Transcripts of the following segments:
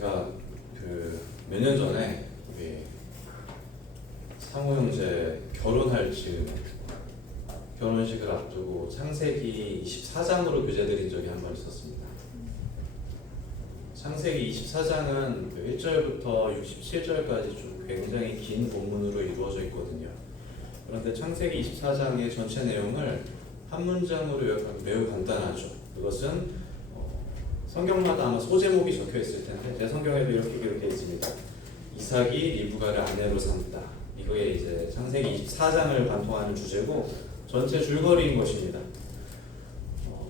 제가 몇 년 전에 우리 상호 형제 결혼할 즈음에 결혼식을 앞두고 창세기 24장으로 교재 드린 적이 한 번 있었습니다. 창세기 24장은 1절부터 67절까지 좀 굉장히 긴 본문으로 이루어져 있거든요. 그런데 창세기 24장의 전체 내용을 한 문장으로 요약하면 매우 간단하죠. 그것은 성경마다 아마 소제목이 적혀 있을 텐데 제 성경에도 이렇게 기록되어 있습니다. 이삭이 리브가를 아내로 삼다. 이거에 이제 창세기 24장을 관통하는 주제고 전체 줄거리인 것입니다.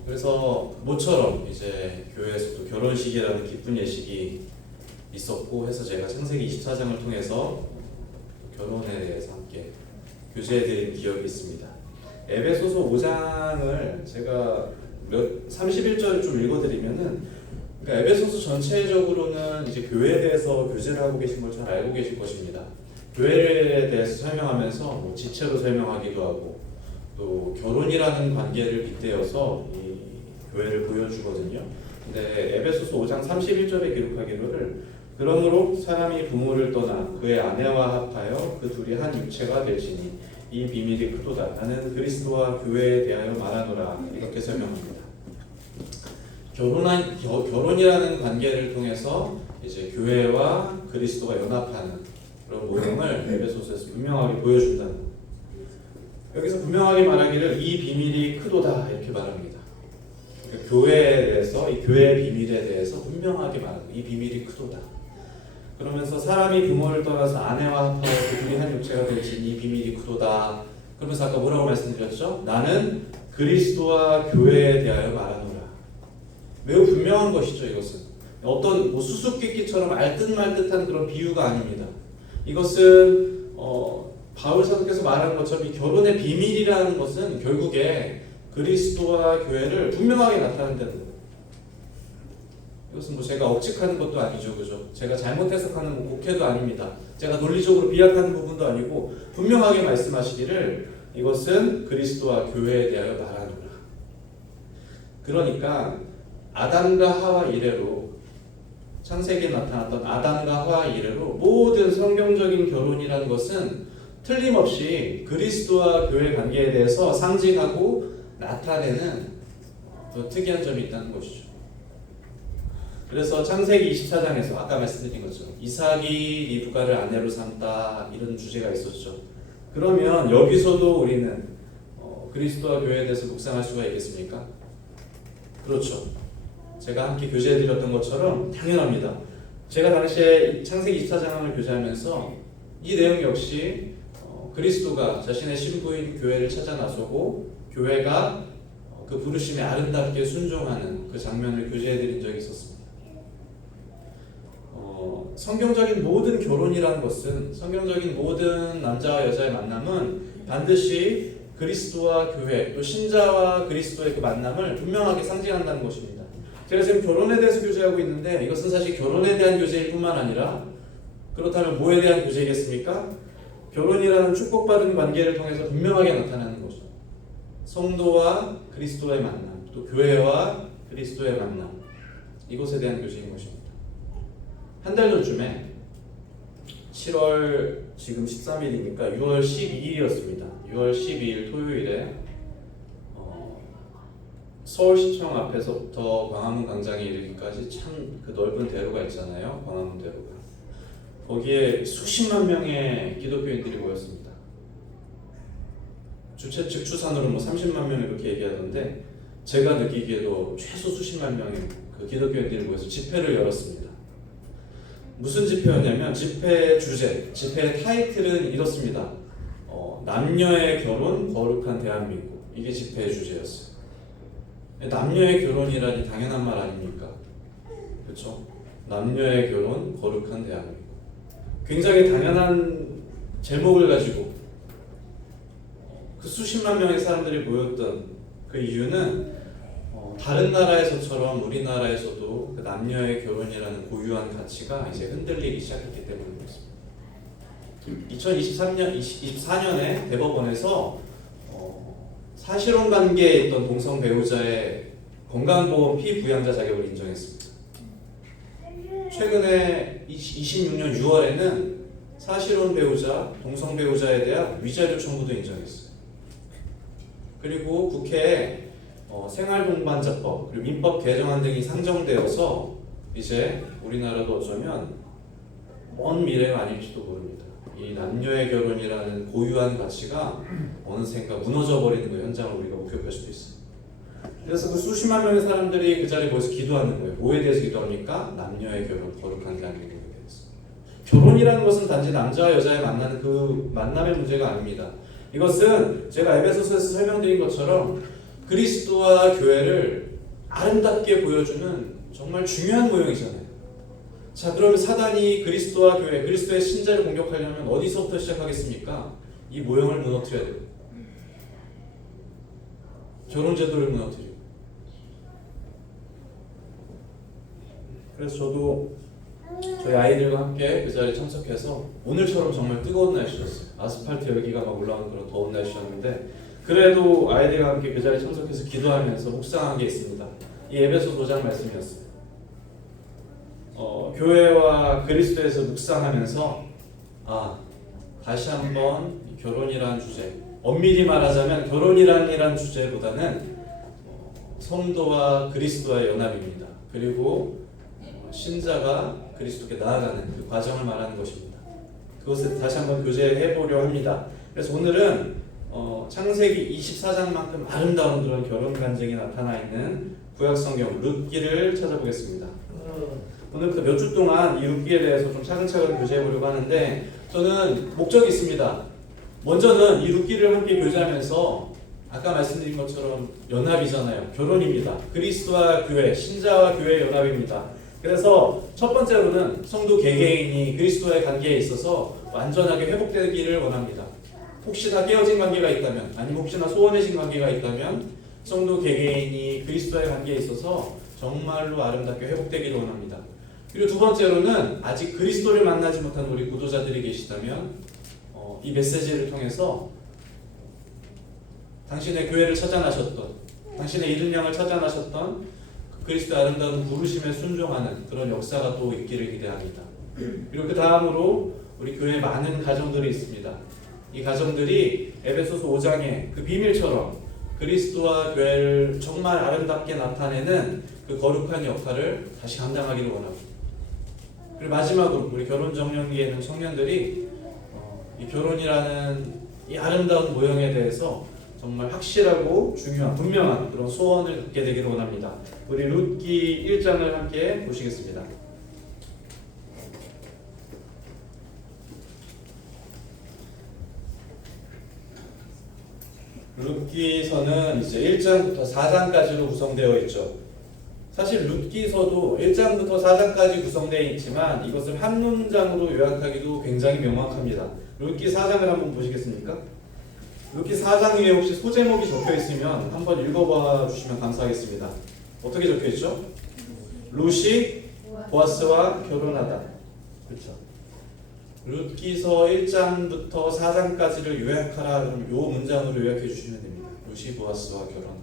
그래서 모처럼 이제 교회에서도 결혼식이라는 기쁜 예식이 있었고 해서 제가 창세기 24장을 통해서 결혼에 대해서 함께 교제해드린 기억이 있습니다. 에베소서 5장을 제가 31절을 좀 읽어드리면은, 그러니까 에베소서 전체적으로는 이제 교회에 대해서 교제를 하고 계신 걸 잘 알고 계실 것입니다. 교회에 대해서 설명하면서 뭐 지체로 설명하기도 하고 또 결혼이라는 관계를 빗대어서 이 교회를 보여주거든요. 근데 에베소서 5장 31절에 기록하기를 그러므로 사람이 부모를 떠나 그의 아내와 합하여 그 둘이 한 육체가 될지니 이 비밀이 크도다. 나는 그리스도와 교회에 대하여 말하노라. 이렇게 설명합니다. 결혼이라는 관계를 통해서 이제 교회와 그리스도가 연합하는 그런 모형을 에베소서에서 분명하게 보여준다는 거예요. 여기서 분명하게 말하기를 이 비밀이 크도다 이렇게 말합니다. 그러니까 교회에 대해서 이 교회의 비밀에 대해서 분명하게 말합니다. 이 비밀이 크도다. 그러면서 사람이 부모를 떠나서 아내와 합하여 그 둘이 한 육체가 될지니 이 비밀이 크도다. 그러면서 아까 뭐라고 말씀드렸죠? 나는 그리스도와 교회에 대하여 말하노라. 매우 분명한 것이죠. 이것은 어떤 뭐 수수께끼처럼 알듯 말듯한 그런 비유가 아닙니다. 이것은 바울 사도께서 말한 것처럼 이 결혼의 비밀이라는 것은 결국에 그리스도와 교회를 분명하게 나타낸다는 거예요. 이것은 뭐 제가 억측하는 것도 아니죠, 그죠? 제가 잘못 해석하는 뭐 곡해도 아닙니다. 제가 논리적으로 비약하는 부분도 아니고 분명하게 말씀하시기를 이것은 그리스도와 교회에 대하여 말하노라. 그러니까 아담과 하와 이래로 창세기에 나타났던 아담과 하와 이래로 모든 성경적인 결혼이라는 것은 틀림없이 그리스도와 교회 관계에 대해서 상징하고 나타내는 더 특이한 점이 있다는 것이죠. 그래서 창세기 24장에서 아까 말씀드린 것처럼 이삭이 리브가를 아내로 삼다 이런 주제가 있었죠. 그러면 여기서도 우리는 그리스도와 교회에 대해서 묵상할 수가 있겠습니까? 그렇죠. 제가 함께 교제해드렸던 것처럼 당연합니다. 제가 당시에 창세기 24장을 교제하면서 이 내용 역시 그리스도가 자신의 신부인 교회를 찾아 나서고 교회가 그 부르심에 아름답게 순종하는 그 장면을 교제해드린 적이 있었습니다. 성경적인 모든 결혼이라는 것은 성경적인 모든 남자와 여자의 만남은 반드시 그리스도와 교회 또 신자와 그리스도의 그 만남을 분명하게 상징한다는 것입니다. 제가 지금 결혼에 대해서 교제하고 있는데 이것은 사실 결혼에 대한 교제일 뿐만 아니라 그렇다면 뭐에 대한 교제겠습니까? 결혼이라는 축복받은 관계를 통해서 분명하게 나타나는 거죠. 성도와 그리스도의 만남, 또 교회와 그리스도의 만남, 이것에 대한 교제인 것입니다. 한 달 전쯤에 7월 지금 13일이니까 6월 12일이었습니다. 6월 12일 토요일에 서울시청 앞에서부터 광화문 광장에 이르기까지 참 그 넓은 대로가 있잖아요. 광화문 대로가. 거기에 수십만 명의 기독교인들이 모였습니다. 주최 측 추산으로 뭐 30만 명 이렇게 얘기하던데 제가 느끼기에도 최소 수십만 명의 그 기독교인들이 모여서 집회를 열었습니다. 무슨 집회였냐면 집회 주제, 집회 타이틀은 이렇습니다. 남녀의 결혼, 거룩한 대한민국. 이게 집회의 주제였어요. 남녀의 결혼이라니 당연한 말 아닙니까? 그렇죠? 남녀의 결혼, 거룩한 대한민국. 굉장히 당연한 제목을 가지고 그 수십만 명의 사람들이 모였던 그 이유는 다른 나라에서처럼 우리나라에서도 그 남녀의 결혼이라는 고유한 가치가 이제 흔들리기 시작했기 때문이었습니다. 2024년에 대법원에서 사실혼 관계에 있던 동성 배우자의 건강보험 피부양자 자격을 인정했습니다. 최근에 26년 6월에는 사실혼 배우자, 동성 배우자에 대한 위자료 청구도 인정했어요. 그리고 국회에 생활동반자법 그리고 민법 개정안 등이 상정되어서 이제 우리나라도 어쩌면 먼 미래가 아닐지도 모릅니다. 이 남녀의 결혼이라는 고유한 가치가 어느샌가 무너져 버리는 그 현장을 우리가 목격할 수도 있어요. 그래서 그 수십만 명의 사람들이 그 자리에 모여서 기도하는 거예요. 뭐에 대해서 기도합니까? 남녀의 결혼, 거룩한 자녀에 대해서. 결혼이라는 것은 단지 남자와 여자의 만나는 그 만남의 문제가 아닙니다. 이것은 제가 에베소서에서 설명드린 것처럼 그리스도와 교회를 아름답게 보여주는 정말 중요한 모형이잖아요. 자, 그러면 사단이 그리스도와 교회, 그리스도의 신자를 공격하려면 어디서부터 시작하겠습니까? 이 모형을 무너뜨려야 돼요. 결혼제도를 무너뜨리고. 그래서 저도 저희 아이들과 함께 그 자리에 참석해서 오늘처럼 정말 뜨거운 날씨였어요. 아스팔트 열기가 막 올라오는 그런 더운 날씨였는데 그래도 아이들과 함께 그 자리에 참석해서 기도하면서 묵상한 게 있습니다. 이 에베소 5장 말씀이었어요. 교회와 그리스도에서 묵상하면서 다시 한번 결혼이라는 주제, 엄밀히 말하자면 결혼이라는 주제보다는 성도와 그리스도와의 연합입니다. 그리고 신자가 그리스도께 나아가는 그 과정을 말하는 것입니다. 그것을 다시 한번 교제해 보려 합니다. 그래서 오늘은 창세기 24장만큼 아름다운 그런 결혼 간증이 나타나 있는 구약성경 룻기를 찾아보겠습니다. 오늘부터 몇 주 동안 이 룻기에 대해서 좀 차근차근 교제해 보려고 하는데 저는 목적이 있습니다. 먼저는 이 룻기를 함께 교제하면서 아까 말씀드린 것처럼 연합이잖아요. 결혼입니다. 그리스도와 교회, 신자와 교회의 연합입니다. 그래서 첫 번째로는 성도 개개인이 그리스도와의 관계에 있어서 완전하게 회복되기를 원합니다. 혹시나 깨어진 관계가 있다면, 아니면 혹시나 소원해진 관계가 있다면 성도 개개인이 그리스도와의 관계에 있어서 정말로 아름답게 회복되기를 원합니다. 그리고 두 번째로는 아직 그리스도를 만나지 못한 우리 구도자들이 계시다면 이 메시지를 통해서 당신의 교회를 찾아나셨던, 당신의 이른 양을 찾아나셨던 그리스도의 아름다운 부르심에 순종하는 그런 역사가 또 있기를 기대합니다. 그리고 그 다음으로 우리 교회에 많은 가정들이 있습니다. 이 가정들이 에베소서 5장의 그 비밀처럼 그리스도와 교회를 정말 아름답게 나타내는 그 거룩한 역할을 다시 감당하기를 원합니다. 그리고 마지막으로 우리 결혼 정년기에 있는 청년들이 이 결혼이라는 이 아름다운 모형에 대해서 정말 확실하고 중요한 분명한 그런 소원을 갖게 되기를 원합니다. 우리 룻기 1장을 함께 보시겠습니다. 룻기서는 이제 1장부터 4장까지로 구성되어 있죠. 사실 룻기서도 1장부터 4장까지 구성되어 있지만 이것을 한 문장으로 요약하기도 굉장히 명확합니다. 룻기 4장을 한번 보시겠습니까? 룻기 4장 위에 혹시 소제목이 적혀 있으면 한번 읽어봐 주시면 감사하겠습니다. 어떻게 적혀 있죠? 룻이 보아스와 결혼하다. 그렇죠. 룻기서 1장부터 4장까지를 요약하라 그러면 이 문장으로 요약해 주시면 됩니다. 룻이 보아스와 결혼하다.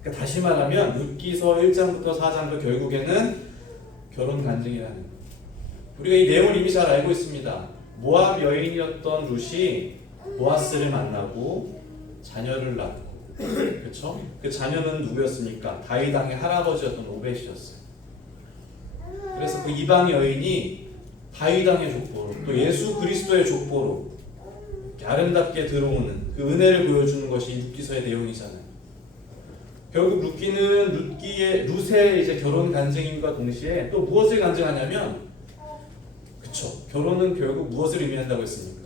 그러니까 다시 말하면 룻기서 1장부터 4장도 결국에는 결혼 간증이라는 거예요. 우리가 이 내용을 이미 잘 알고 있습니다. 모압 여인이었던 룻이 보아스를 만나고 자녀를 낳고, 그렇죠? 그 자녀는 누구였습니까? 다윗 왕의 할아버지였던 오벳이었어요. 그래서 그 이방 여인이 다윗 왕의 족보로 또 예수 그리스도의 족보로 아름답게 들어오는 그 은혜를 보여주는 것이 룻기서의 내용이잖아요. 결국 룻기는 룻의 이제 결혼 간증임과 동시에 또 무엇을 간증하냐면, 그쵸? 결혼은 결국 무엇을 의미한다고 했습니까?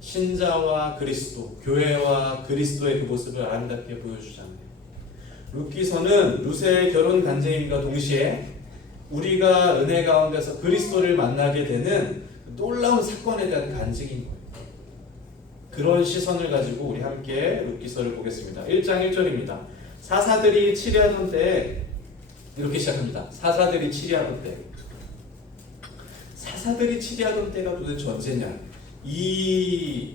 신자와 그리스도, 교회와 그리스도의 그 모습을 아름답게 보여주잖아요. 룻기서는 룻의 결혼 간증임과 동시에 우리가 은혜 가운데서 그리스도를 만나게 되는 놀라운 사건에 대한 간증인 거예요. 그런 시선을 가지고 우리 함께 룻기서를 보겠습니다. 1장 1절입니다. 사사들이 치리하던 때에 이렇게 시작합니다. 사사들이 치리하던 때. 사사들이 치리하던 때가 도대체 언제냐? 이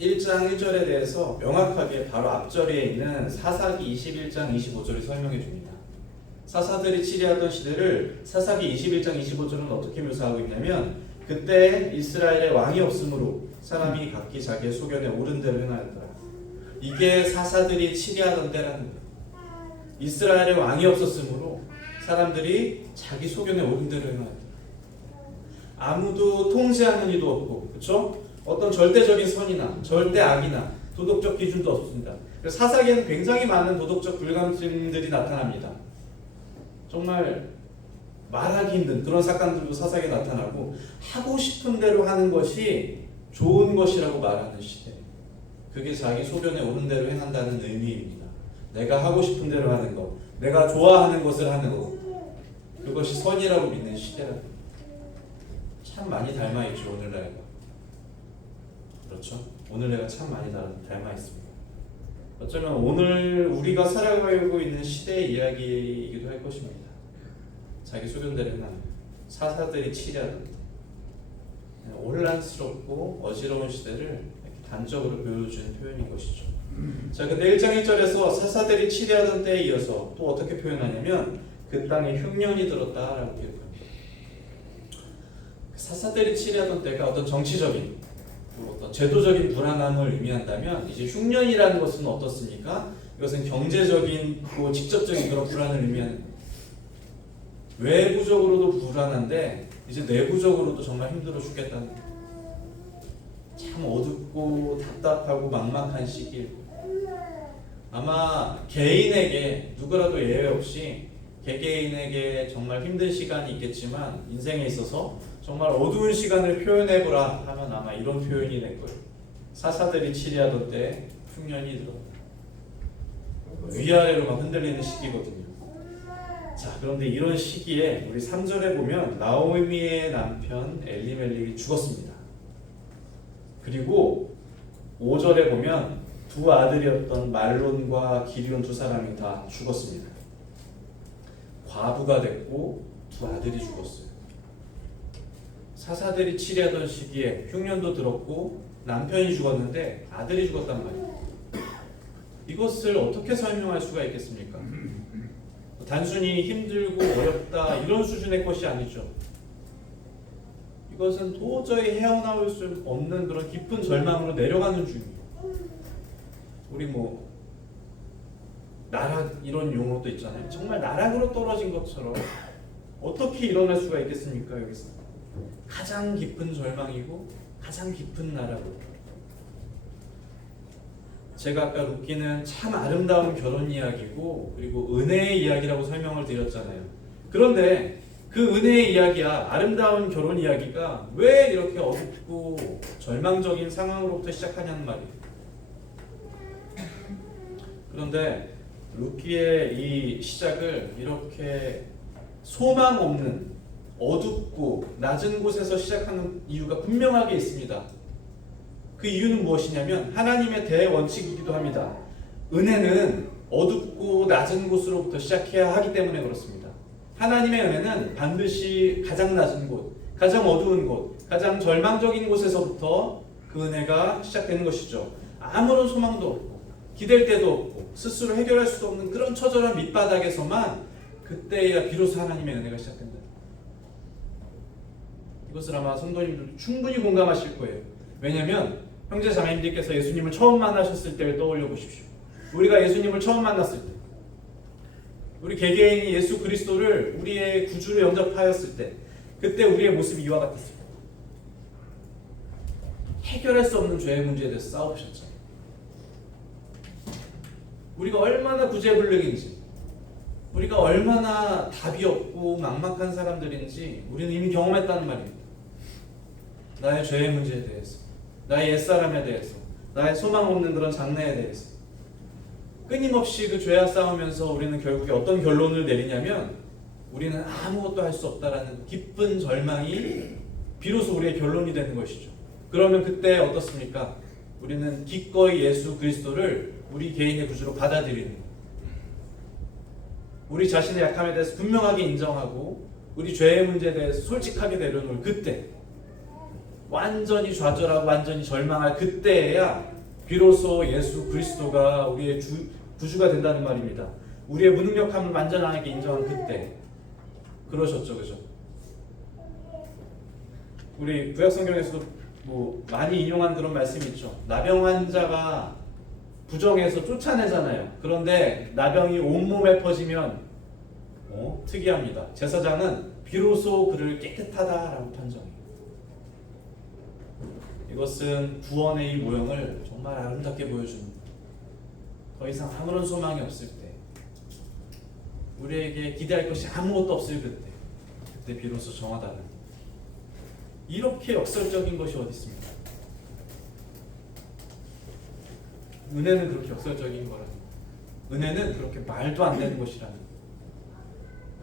1장 1절에 대해서 명확하게 바로 앞절에 있는 사사기 21장 25절이 설명해 줍니다. 사사들이 치리하던 시대를 사사기 21장 25절은 어떻게 묘사하고 있냐면 그때 이스라엘에 왕이 없으므로 사람이 각기 자기의 소견에 옳은 대로 행하였더라. 이게 사사들이 치리하던 때라는 거예요. 이스라엘에 왕이 없었으므로 사람들이 자기 소견에 옳은 대로 행하였더라. 아무도 통제하는 이도 없고, 그렇죠? 어떤 절대적인 선이나 절대 악이나 도덕적 기준도 없습니다. 그래서 사사기에는 굉장히 많은 도덕적 불감증들이 나타납니다. 정말 말하기 힘든 그런 사건들도 사사기에 나타나고 하고 싶은 대로 하는 것이 좋은 것이라고 말하는 시대. 그게 자기 소견에 옳은 대로 행한다는 의미입니다. 내가 하고 싶은 대로 하는 것, 내가 좋아하는 것을 하는 것, 그것이 선이라고 믿는 시대라는 거예요. 참 많이 닮아있죠, 오늘날과. 그렇죠? 오늘날과 참 많이 닮아있습니다. 어쩌면 오늘 우리가 살아가고 있는 시대의 이야기이기도 할 것입니다. 자기 소견대로 행하는 사사들이 치리하던 혼란스럽고 어지러운 시대를 이렇게 단적으로 보여주는 표현인 것이죠. 자, 근데 1장 1절에서 사사들이 치리하던 때에 이어서 또 어떻게 표현하냐면 그 땅에 흉년이 들었다라고 기록합니다. 사사들이 치리하던 때가 어떤 정치적인 어떤 제도적인 불안함을 의미한다면 이제 흉년이라는 것은 어떻습니까? 이것은 경제적인 직접적인 그런 불안을 의미하는 거예요. 외부적으로도 불안한데 이제 내부적으로도 정말 힘들어 죽겠다는 거예요. 참 어둡고 답답하고 막막한 시기일 거예요. 아마 개인에게 누구라도 예외 없이 개개인에게 정말 힘든 시간이 있겠지만 인생에 있어서 정말 어두운 시간을 표현해보라 하면 아마 이런 표현이 될 거예요. 사사들이 치리하던 때 흉년이 들어 위아래로 막 흔들리는 시기거든요. 자, 그런데 이런 시기에 우리 3절에 보면 나오미의 남편 엘리멜렉이 죽었습니다. 그리고 5절에 보면 두 아들이었던 말론과 기리온 두 사람이 다 죽었습니다. 과부가 됐고 두 아들이 죽었어요. 사사들이 치리하던 시기에 흉년도 들었고 남편이 죽었는데 아들이 죽었단 말이에요. 이것을 어떻게 설명할 수가 있겠습니까? 단순히 힘들고 어렵다 이런 수준의 것이 아니죠. 이것은 도저히 헤어나올 수 없는 그런 깊은 절망으로 내려가는 중이에요. 우리 나락 이런 용어도 있잖아요. 정말 나락으로 떨어진 것처럼 어떻게 일어날 수가 있겠습니까? 여기서 가장 깊은 절망이고 가장 깊은 나락으로. 제가 아까 루키는 참 아름다운 결혼 이야기고 그리고 은혜의 이야기라고 설명을 드렸잖아요. 그런데 그 은혜의 이야기야, 아름다운 결혼 이야기가 왜 이렇게 어둡고 절망적인 상황으로부터 시작하냐는 말이에요. 그런데 루키의 이 시작을 이렇게 소망 없는 어둡고 낮은 곳에서 시작하는 이유가 분명하게 있습니다. 그 이유는 무엇이냐면 하나님의 대원칙이기도 합니다. 은혜는 어둡고 낮은 곳으로부터 시작해야 하기 때문에 그렇습니다. 하나님의 은혜는 반드시 가장 낮은 곳, 가장 어두운 곳, 가장 절망적인 곳에서부터 그 은혜가 시작되는 것이죠. 아무런 소망도 없고 기댈 데도 없고 스스로 해결할 수도 없는 그런 처절한 밑바닥에서만 그때야 비로소 하나님의 은혜가 시작된다. 이것을 아마 성도님들 충분히 공감하실 거예요. 왜냐하면 형제 자매님들께서 예수님을 처음 만나셨을 때를 떠올려 보십시오. 우리가 예수님을 처음 만났을 때, 우리 개개인이 예수 그리스도를 우리의 구주로 영접하였을 때, 그때 우리의 모습이 이와 같았습니다. 해결할 수 없는 죄의 문제에 대해서 싸우셨잖아요. 우리가 얼마나 구제불능인지, 우리가 얼마나 답이 없고 막막한 사람들인지 우리는 이미 경험했다는 말입니다. 나의 죄의 문제에 대해서, 나의 옛사람에 대해서, 나의 소망 없는 그런 장래에 대해서 끊임없이 그 죄와 싸우면서 우리는 결국에 어떤 결론을 내리냐면 우리는 아무것도 할 수 없다라는 깊은 절망이 비로소 우리의 결론이 되는 것이죠. 그러면 그때 어떻습니까? 우리는 기꺼이 예수 그리스도를 우리 개인의 구주로 받아들이는 거예요. 우리 자신의 약함에 대해서 분명하게 인정하고 우리 죄의 문제에 대해서 솔직하게 내려놓을 그때, 완전히 좌절하고 완전히 절망할 그때에야 비로소 예수 그리스도가 우리의 구주가 된다는 말입니다. 우리의 무능력함을 완전하게 인정한 그때 그러셨죠, 그죠? 우리 구약 성경에서도 뭐 많이 인용한 그런 말씀이 있죠. 나병 환자가 부정해서 쫓아내잖아요. 그런데 나병이 온몸에 퍼지면 특이합니다. 제사장은 비로소 그를 깨끗하다라고 판정해요. 이것은 구원의 이 모형을 정말 아름답게 보여줍니다. 더 이상 아무런 소망이 없을 때, 우리에게 기대할 것이 아무것도 없을 그때 비로소 정하다는, 이렇게 역설적인 것이 어디 있습니까? 은혜는 그렇게 역설적인 거라는, 은혜는 그렇게 말도 안 되는 것이라는.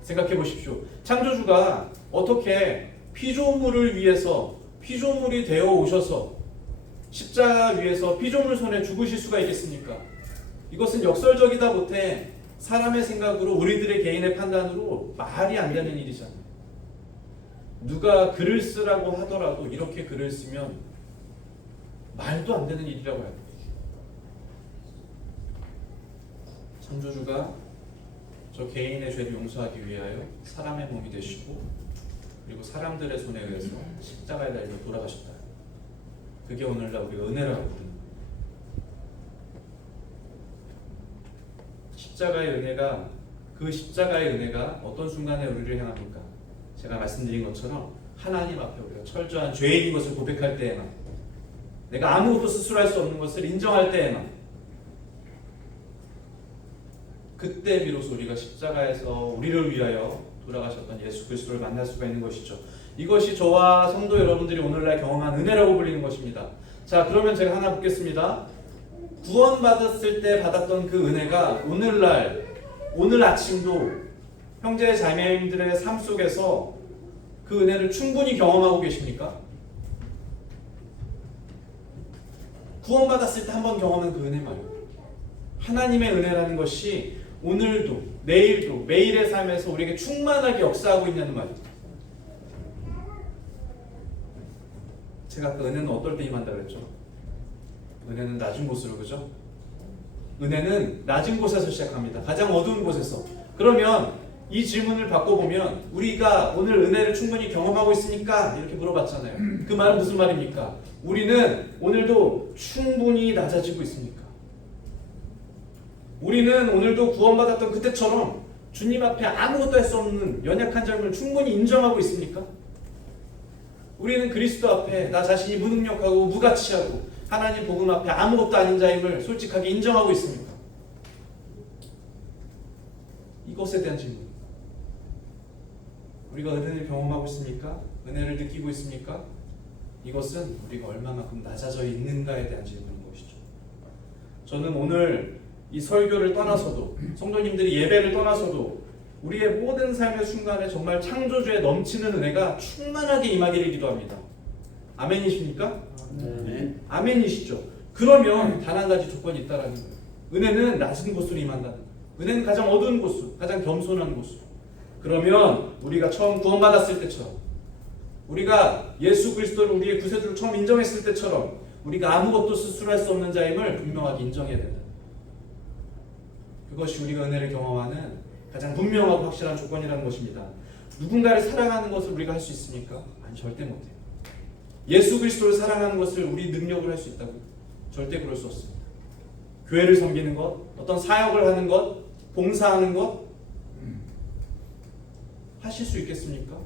생각해 보십시오. 창조주가 어떻게 피조물을 위해서 피조물이 되어 오셔서 십자가 위에서 피조물 손에 죽으실 수가 있겠습니까? 이것은 역설적이다 못해 사람의 생각으로, 우리들의 개인의 판단으로 말이 안 되는 일이잖아요. 누가 글을 쓰라고 하더라도 이렇게 글을 쓰면 말도 안 되는 일이라고 해요. 창조주가 저 개인의 죄를 용서하기 위하여 사람의 몸이 되시고, 그리고 사람들의 손에 의해서 십자가에 달려 돌아가셨다. 그게 오늘날 우리가 은혜라고 부르는 거예요. 십자가의 은혜가, 그 십자가의 은혜가 어떤 순간에 우리를 향합니까? 제가 말씀드린 것처럼 하나님 앞에 우리가 철저한 죄인인 것을 고백할 때에만, 내가 아무것도 스스로 할 수 없는 것을 인정할 때에만, 그때 비로소 우리가 십자가에서 우리를 위하여 돌아가셨던 예수 그리스도를 만날 수가 있는 것이죠. 이것이 저와 성도 여러분들이 오늘날 경험한 은혜라고 불리는 것입니다. 자, 그러면 제가 하나 묻겠습니다. 구원받았을 때 받았던 그 은혜가 오늘 아침도 형제 자매님들의 삶 속에서 그 은혜를 충분히 경험하고 계십니까? 구원받았을 때 한번 경험한 그 은혜 말이에요. 하나님의 은혜라는 것이 오늘도, 내일도, 매일의 삶에서 우리에게 충만하게 역사하고 있냐는 말이에요. 제가 아까 은혜는 어떨 때 임한다고 그랬죠? 은혜는 낮은 곳으로, 그죠? 은혜는 낮은 곳에서 시작합니다. 가장 어두운 곳에서. 그러면 이 질문을 바꿔보면, 우리가 오늘 은혜를 충분히 경험하고 있습니까? 이렇게 물어봤잖아요. 그 말은 무슨 말입니까? 우리는 오늘도 충분히 낮아지고 있습니까? 우리는 오늘도 구원받았던 그때처럼 주님 앞에 아무것도 할 수 없는 연약한 점을 충분히 인정하고 있습니까? 우리는 그리스도 앞에 나 자신이 무능력하고 무가치하고 하나님 복음 앞에 아무것도 아닌 자임을 솔직하게 인정하고 있습니까? 이것에 대한 질문. 우리가 은혜를 경험하고 있습니까? 은혜를 느끼고 있습니까? 이것은 우리가 얼마만큼 낮아져 있는가에 대한 질문인 것이죠. 저는 오늘 이 설교를 떠나서도, 성도님들이 예배를 떠나서도 우리의 모든 삶의 순간에 정말 창조주의 넘치는 은혜가 충만하게 임하기를 기도합니다. 아멘이십니까? 네. 아멘이시죠. 그러면 단 한 가지 조건이 있다라는 거예요. 은혜는 낮은 곳으로 임한다는 거예요. 은혜는 가장 어두운 곳으로, 가장 겸손한 곳으로. 그러면 우리가 처음 구원받았을 때처럼, 우리가 예수 그리스도를 우리의 구세주로 처음 인정했을 때처럼 우리가 아무것도 스스로 할 수 없는 자임을 분명하게 인정해야 된다. 그것이 우리가 은혜를 경험하는 가장 분명하고 확실한 조건이라는 것입니다. 누군가를 사랑하는 것을 우리가 할 수 있습니까? 아니, 절대 못해요. 예수 그리스도를 사랑하는 것을 우리 능력으로 할 수 있다고요? 절대 그럴 수 없습니다. 교회를 섬기는 것, 어떤 사역을 하는 것, 봉사하는 것 하실 수 있겠습니까?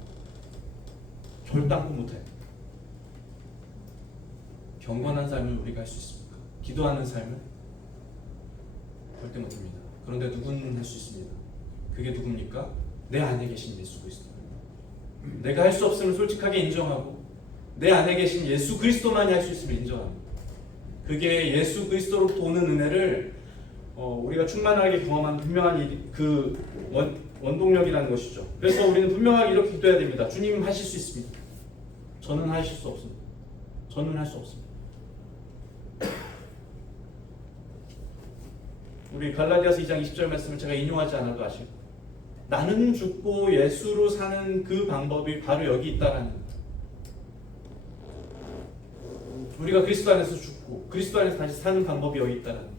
결단코 못해요. 경건한 삶을 우리가 할 수 있습니까? 기도하는 삶을? 절대 못합니다. 그런데 누구는 할 수 있습니다. 그게 누굽니까? 내 안에 계신 예수 그리스도. 내가 할 수 없음을 솔직하게 인정하고 내 안에 계신 예수 그리스도만이 할 수 있음을 인정합니다. 그게 예수 그리스도로부터 오는 은혜를 우리가 충만하게 경험한 분명한 그 원동력이라는 것이죠. 그래서 우리는 분명하게 이렇게 기도해야 됩니다. 주님 하실 수 있습니다. 저는 하실 수 없습니다. 저는 할 수 없습니다. 우리 갈라디아서 2장 20절 말씀을 제가 인용하지 않아도 아시고, 나는 죽고 예수로 사는 그 방법이 바로 여기 있다라는 거예요. 우리가 그리스도 안에서 죽고 그리스도 안에서 다시 사는 방법이 여기 있다라는 거예요.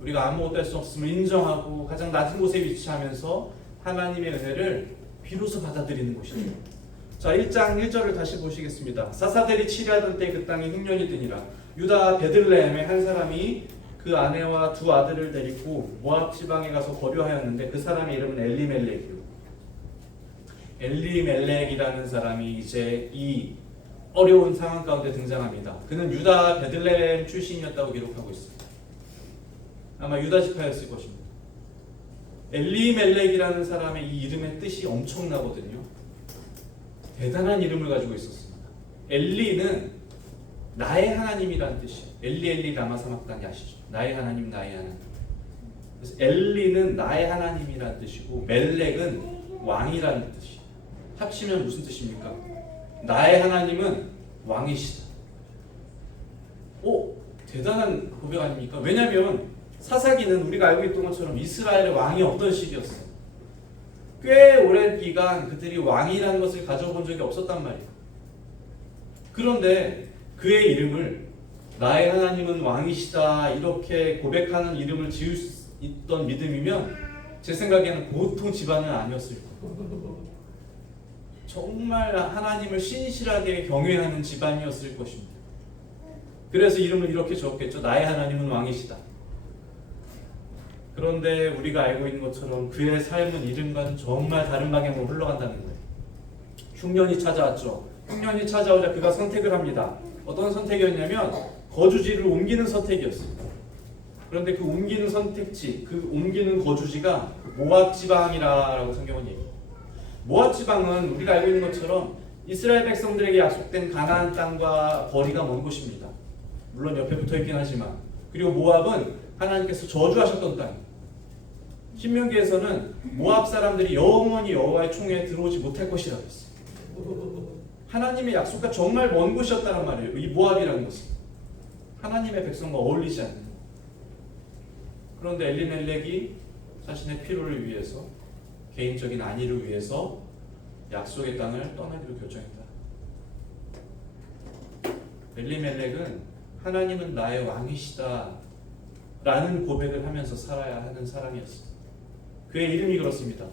우리가 아무것도 할 수 없음을 인정하고 가장 낮은 곳에 위치하면서 하나님의 은혜를 비로소 받아들이는 곳이죠. 자, 1장 1절을 다시 보시겠습니다. 사사들이 치리하던 때 그 땅에 흉년이 드니라. 유다 베들레헴의 한 사람이 그 아내와 두 아들을 데리고 모압 지방에 가서 거류하였는데 그 사람의 이름은 엘리멜렉이요. 엘리멜렉이라는 사람이 이제 이 어려운 상황 가운데 등장합니다. 그는 유다 베들레헴 출신이었다고 기록하고 있습니다. 아마 유다 지파였을 것입니다. 엘리멜렉이라는 사람의 이 이름의 뜻이 엄청나거든요. 대단한 이름을 가지고 있었습니다. 엘리는 나의 하나님이라는 뜻이에요. 엘리 라마 사막단이 아시죠? 나의 하나님, 나의 하나님. 그래서 엘리는 나의 하나님이라는 뜻이고 멜렉은 왕이라는 뜻이에요. 합치면 무슨 뜻입니까? 나의 하나님은 왕이시다. 오, 대단한 고백 아닙니까? 왜냐하면 사사기는 우리가 알고 있던 것처럼 이스라엘의 왕이 없던 시기였어요. 꽤 오랜 기간 그들이 왕이라는 것을 가져본 적이 없었단 말이에요. 그런데 그의 이름을 나의 하나님은 왕이시다 이렇게 고백하는 이름을 지을 수 있던 믿음이면 제 생각에는 보통 집안은 아니었을 거예요. 정말 하나님을 신실하게 경외하는 집안이었을 것입니다. 그래서 이름을 이렇게 적었겠죠. 나의 하나님은 왕이시다. 그런데 우리가 알고 있는 것처럼 그의 삶은 이름과는 정말 다른 방향으로 흘러간다는 거예요. 흉년이 찾아왔죠. 흉년이 찾아오자 그가 선택을 합니다. 어떤 선택이었냐면 거주지를 옮기는 선택이었습니다. 그런데 그 옮기는 선택지, 그 옮기는 거주지가 모압 지방이라고 성경은 얘기해요. 모압 지방은 우리가 알고 있는 것처럼 이스라엘 백성들에게 약속된 가나안 땅과 거리가 먼 곳입니다. 물론 옆에 붙어있긴 하지만. 그리고 모압은 하나님께서 저주하셨던 땅. 신명기에서는 모압 사람들이 영원히 여호와의 총회에 들어오지 못할 것이라고 했어요. 하나님의 약속과 정말 먼 곳이었다는 말이에요. 이 모압이라는 것은 하나님의 백성과 어울리지 않는. 그런데 엘리멜렉이 자신의 필요를 위해서, 개인적인 안위를 위해서 약속의 땅을 떠나기로 결정했다. 엘리멜렉은 하나님은 나의 왕이시다 라는 고백을 하면서 살아야 하는 사람이었습니다. 그의 이름이 그렇습니다.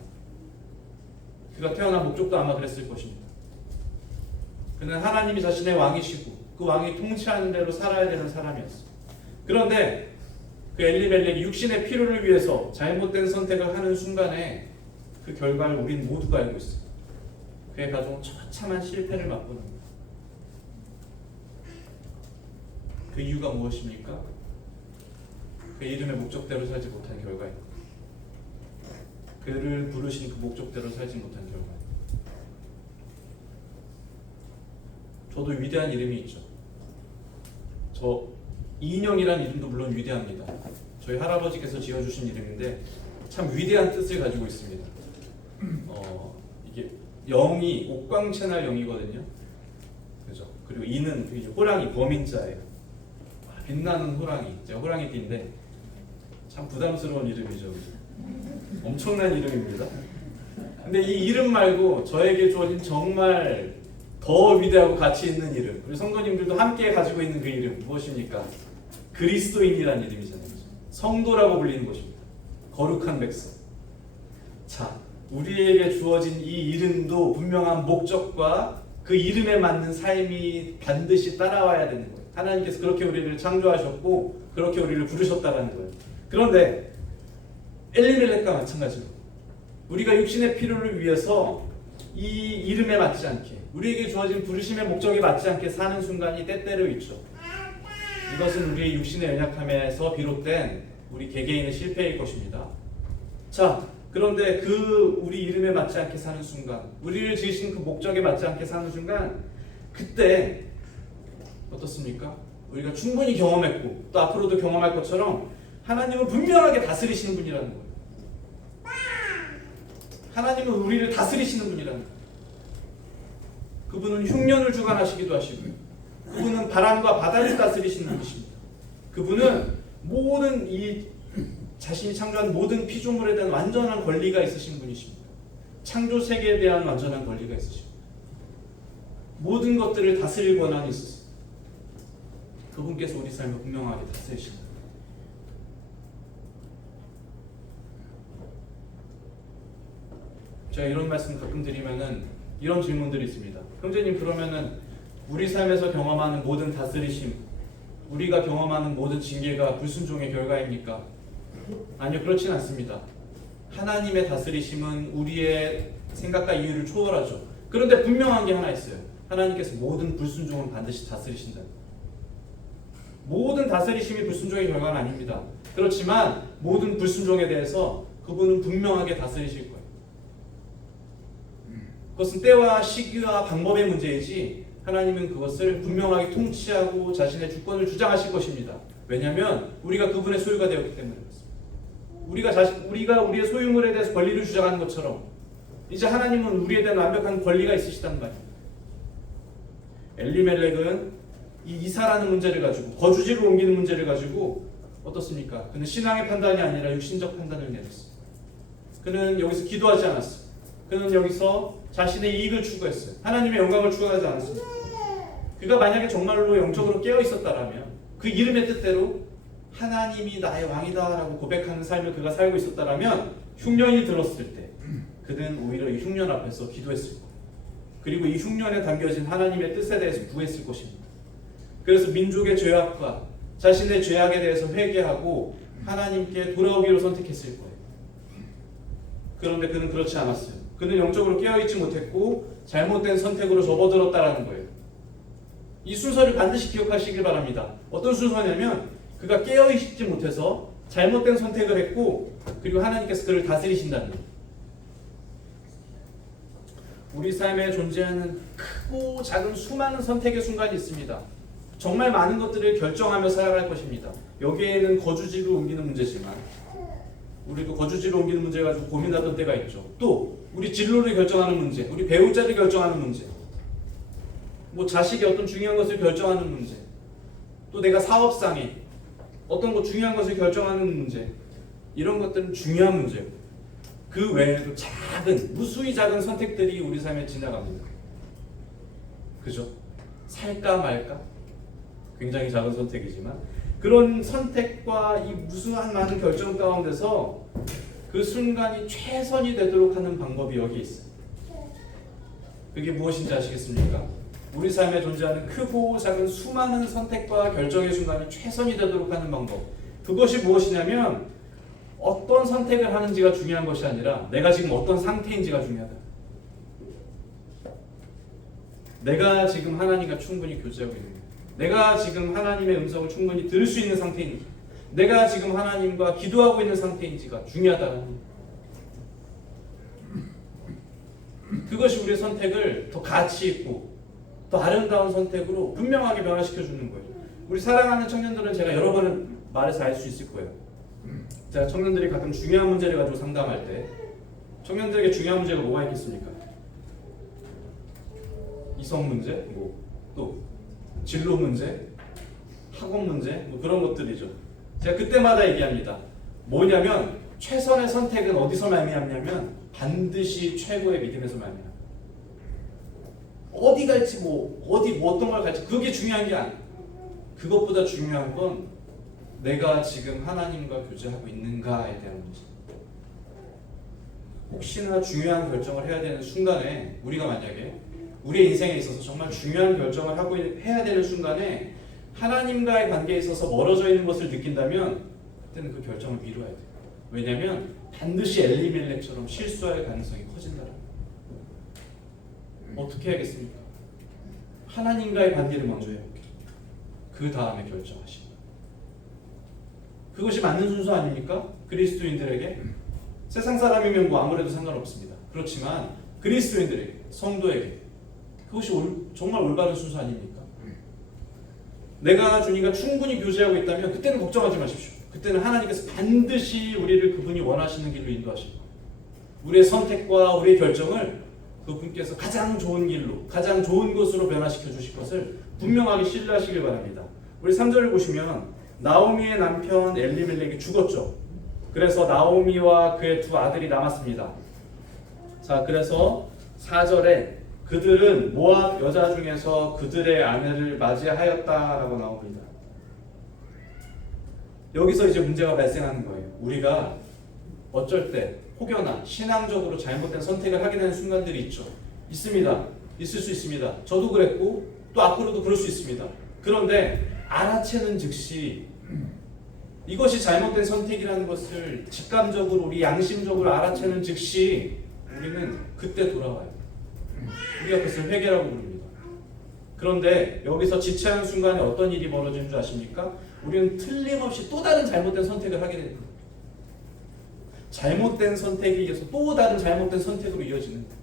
그가 태어난 목적도 아마 그랬을 것입니다. 그는 하나님이 자신의 왕이시고 그 왕이 통치하는 대로 살아야 되는 사람이었습니다. 그런데 그 엘리멜렉이 육신의 필요를 위해서 잘못된 선택을 하는 순간에 그 결과를 우린 모두가 알고 있습니다. 그의 가정은 처참한 실패를 맛보는 겁니다. 그 이유가 무엇입니까? 그 이름의 목적대로 살지 못한 결과입니다. 그를 부르신 그 목적대로 살지 못한 결과입니다. 저도 위대한 이름이 있죠. 저 이인영이라는 이름도 물론 위대합니다. 저희 할아버지께서 지어주신 이름인데 참 위대한 뜻을 가지고 있습니다. 이게 영이 옥광채날 영이거든요. 그죠? 그리고 이는 호랑이, 범인자예요. 빛나는 호랑이, 제가 호랑이띠인데 참 부담스러운 이름이죠. 엄청난 이름입니다. 근데 이 이름 말고 저에게 주어진 정말 더 위대하고 가치 있는 이름, 우리 성도님들도 함께 가지고 있는 그 이름 무엇입니까? 그리스도인이라는 이름이잖아요. 성도라고 불리는 것입니다. 거룩한 백성. 자, 우리에게 주어진 이 이름도 분명한 목적과 그 이름에 맞는 삶이 반드시 따라와야 되는 거예요. 하나님께서 그렇게 우리를 창조하셨고 그렇게 우리를 부르셨다는 거예요. 그런데 엘리멜렉과 마찬가지로 우리가 육신의 필요를 위해서 이 이름에 맞지 않게, 우리에게 주어진 부르심의 목적에 맞지 않게 사는 순간이 때때로 있죠. 이것은 우리의 육신의 연약함에서 비롯된 우리 개개인의 실패일 것입니다. 자, 그런데 그 우리 이름에 맞지 않게 사는 순간, 우리를 지으신 그 목적에 맞지 않게 사는 순간, 그때 어떻습니까? 우리가 충분히 경험했고 또 앞으로도 경험할 것처럼 하나님은 분명하게 다스리시는 분이라는 거예요. 하나님은 우리를 다스리시는 분이라는 거예요. 그분은 흉년을 주관하시기도 하시고요. 그분은 바람과 바다를 다스리시는 분이십니다. 그분은 모든 이 자신이 창조한 모든 피조물에 대한 완전한 권리가 있으신 분이십니다. 창조 세계에 대한 완전한 권리가 있으십니다. 모든 것들을 다스릴 권한이 있으십니다. 그분께서 우리 삶을 분명하게 다스리십니다. 제가 이런 말씀 가끔 드리면은 이런 질문들이 있습니다. 형제님, 그러면은 우리 삶에서 경험하는 모든 다스리심, 우리가 경험하는 모든 징계가 불순종의 결과입니까? 아니요, 그렇진 않습니다. 하나님의 다스리심은 우리의 생각과 이유를 초월하죠. 그런데 분명한 게 하나 있어요. 하나님께서 모든 불순종은 반드시 다스리신다. 모든 다스리심이 불순종의 결과는 아닙니다. 그렇지만 모든 불순종에 대해서 그분은 분명하게 다스리실 거예요. 그것은 때와 시기와 방법의 문제이지 하나님은 그것을 분명하게 통치하고 자신의 주권을 주장하실 것입니다. 왜냐하면 우리가 그분의 소유가 되었기 때문에 그렇습니다. 우리가 우리의 소유물에 대해서 권리를 주장하는 것처럼 이제 하나님은 우리에 대한 완벽한 권리가 있으시다는 말입니다. 엘리멜렉은 이 이사라는 문제를 가지고, 거주지를 옮기는 문제를 가지고 어떻습니까? 그는 신앙의 판단이 아니라 육신적 판단을 내렸어요. 그는 여기서 기도하지 않았어요. 그는 여기서 자신의 이익을 추구했어요. 하나님의 영광을 추구하지 않았습니다. 그가 만약에 정말로 영적으로 깨어 있었다라면, 그 이름의 뜻대로 하나님이 나의 왕이다라고 고백하는 삶을 그가 살고 있었다라면, 흉년이 들었을 때 그는 오히려 이 흉년 앞에서 기도했을 거예요. 그리고 이 흉년에 담겨진 하나님의 뜻에 대해서 구했을 것입니다. 그래서 민족의 죄악과 자신의 죄악에 대해서 회개하고 하나님께 돌아오기로 선택했을 거예요. 그런데 그는 그렇지 않았어요. 그는 영적으로 깨어있지 못했고 잘못된 선택으로 접어들었다라는 거예요. 이 순서를 반드시 기억하시길 바랍니다. 어떤 순서냐면 그가 깨어있지 못해서 잘못된 선택을 했고, 그리고 하나님께서 그를 다스리신다는 거예요. 우리 삶에 존재하는 크고 작은 수많은 선택의 순간이 있습니다. 정말 많은 것들을 결정하며 살아갈 것입니다. 여기에는 거주지를 옮기는 문제지만 우리도 거주지를 옮기는 문제 가지고 고민하던 때가 있죠. 또 우리 진로를 결정하는 문제, 우리 배우자를 결정하는 문제, 뭐 자식의 어떤 중요한 것을 결정하는 문제, 또 내가 사업상에 어떤 거 중요한 것을 결정하는 문제, 이런 것들은 중요한 문제예요. 그 외에도 작은, 무수히 작은 선택들이 우리 삶에 지나갑니다. 그죠? 살까 말까? 굉장히 작은 선택이지만 그런 선택과 이 무수한 많은 결정 가운데서 그 순간이 최선이 되도록 하는 방법이 여기 있어요. 그게 무엇인지 아시겠습니까? 우리 삶에 존재하는 크고 작은 수많은 선택과 결정의 순간이 최선이 되도록 하는 방법, 그것이 무엇이냐면 어떤 선택을 하는지가 중요한 것이 아니라 내가 지금 어떤 상태인지가 중요하다. 내가 지금 하나님과 충분히 교제하고 있는 거야. 내가 지금 하나님의 음성을 충분히 들을 수 있는 상태인지, 내가 지금 하나님과 기도하고 있는 상태인지가 중요하다는 거예요. 그것이 우리의 선택을 더 가치 있고 더 아름다운 선택으로 분명하게 변화시켜 주는 거예요. 우리 사랑하는 청년들은 제가 여러 번 말해서 알 수 있을 거예요. 제가 청년들이 가끔 중요한 문제를 가지고 상담할 때, 청년들에게 중요한 문제가 뭐가 있겠습니까? 이성 문제, 또 진로 문제, 학업 문제, 그런 것들이죠. 제가 그때마다 얘기합니다. 뭐냐면 최선의 선택은 어디서 말미암냐면 반드시 최고의 믿음에서 말미암아요. 어디 갈지 어떤 걸 갈지 그게 중요한 게 아니에요. 그것보다 중요한 건 내가 지금 하나님과 교제하고 있는가에 대한 문제. 혹시나 중요한 결정을 해야 되는 순간에, 우리가 만약에 우리의 인생에 있어서 정말 중요한 결정을 해야 되는 순간에 하나님과의 관계에 있어서 멀어져 있는 것을 느낀다면 그때는 그 결정을 미뤄야 돼요. 왜냐하면 반드시 엘리멜렉처럼 실수할 가능성이 커진다는 거예요. 어떻게 해야겠습니까? 하나님과의 관계를 먼저 해볼게요. 그 다음에 결정하시고. 그것이 맞는 순서 아닙니까? 그리스도인들에게. 세상 사람이면 아무래도 상관없습니다. 그렇지만 그리스도인들에게, 성도에게 그것이 정말 올바른 순서 아닙니까? 내가 주님과 충분히 교제하고 있다면 그때는 걱정하지 마십시오. 그때는 하나님께서 반드시 우리를 그분이 원하시는 길로 인도하실 거예요. 우리의 선택과 우리의 결정을 그분께서 가장 좋은 길로, 가장 좋은 곳으로 변화시켜 주실 것을 분명하게 신뢰하시길 바랍니다. 우리 3절을 보시면 나오미의 남편 엘리멜렉이 죽었죠. 그래서 나오미와 그의 두 아들이 남았습니다. 자, 그래서 4절에 그들은 모압 여자 중에서 그들의 아내를 맞이하였다라고 나옵니다. 여기서 이제 문제가 발생하는 거예요. 우리가 어쩔 때 혹여나 신앙적으로 잘못된 선택을 하게 되는 순간들이 있죠. 있습니다. 있을 수 있습니다. 저도 그랬고 또 앞으로도 그럴 수 있습니다. 그런데 알아채는 즉시 이것이 잘못된 선택이라는 것을 직감적으로 우리 양심적으로 알아채는 즉시 우리는 그때 돌아와요. 우리가 그것을 회개라고 부릅니다. 그런데 여기서 지체하는 순간에 어떤 일이 벌어지는 줄 아십니까? 우리는 틀림없이 또 다른 잘못된 선택을 하게 됩니다. 잘못된 선택에 의해서 또 다른 잘못된 선택으로 이어지는 거예요.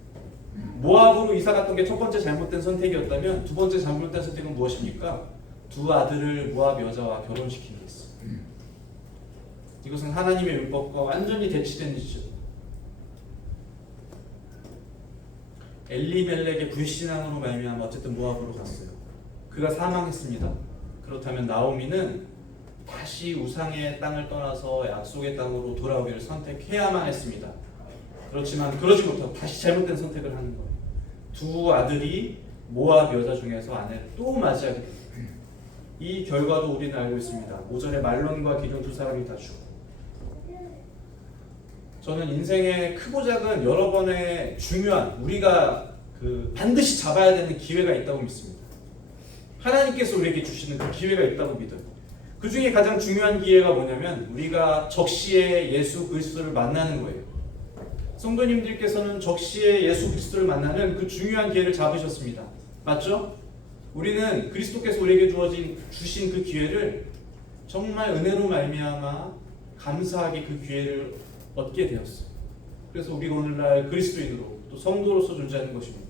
모압으로 이사 갔던 게 첫 번째 잘못된 선택이었다면 두 번째 잘못된 선택은 무엇입니까? 두 아들을 모압 여자와 결혼시킨 게 있어요. 이것은 하나님의 율법과 완전히 대치된 일이죠. 엘리멜렉의 불신앙으로 말미암아 어쨌든 모압으로 갔어요. 그가 사망했습니다. 그렇다면 나오미는 다시 우상의 땅을 떠나서 약속의 땅으로 돌아오기를 선택해야만 했습니다. 그렇지만 그러지 못하고 다시 잘못된 선택을 하는 거예요. 두 아들이 모압 여자 중에서 아내를 또 맞이하게 됩니다. 이 결과도 우리는 알고 있습니다. 5절에 말론과 기럐 두 사람이 다 죽고. 저는 인생의 크고 작은 여러 번의 중요한 우리가 반드시 잡아야 되는 기회가 있다고 믿습니다. 하나님께서 우리에게 주시는 그 기회가 있다고 믿어요. 그 중에 가장 중요한 기회가 뭐냐면 우리가 적시에 예수 그리스도를 만나는 거예요. 성도님들께서는 적시에 예수 그리스도를 만나는 그 중요한 기회를 잡으셨습니다. 맞죠? 우리는 그리스도께서 우리에게 주신 그 기회를 정말 은혜로 말미암아 감사하게 그 기회를 얻게 되었어요. 그래서 우리가 오늘날 그리스도인으로 또 성도로서 존재하는 것입니다.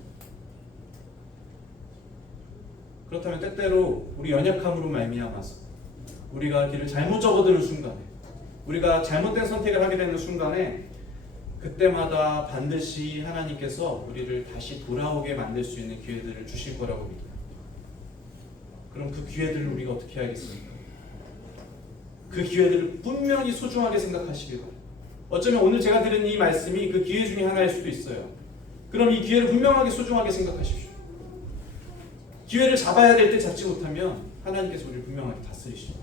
그렇다면 때때로 우리 연약함으로 말미암아서 우리가 길을 잘못 접어드는 순간에 우리가 잘못된 선택을 하게 되는 순간에 그때마다 반드시 하나님께서 우리를 다시 돌아오게 만들 수 있는 기회들을 주실 거라고 믿어요. 그럼 그 기회들을 우리가 어떻게 해야겠습니까? 그 기회들을 분명히 소중하게 생각하시길 바랍니다. 어쩌면 오늘 제가 들은 이 말씀이 그 기회 중에 하나일 수도 있어요. 그럼 이 기회를 분명하게 소중하게 생각하십시오. 기회를 잡아야 될 때 잡지 못하면 하나님께서 우리를 분명하게 다스리시죠.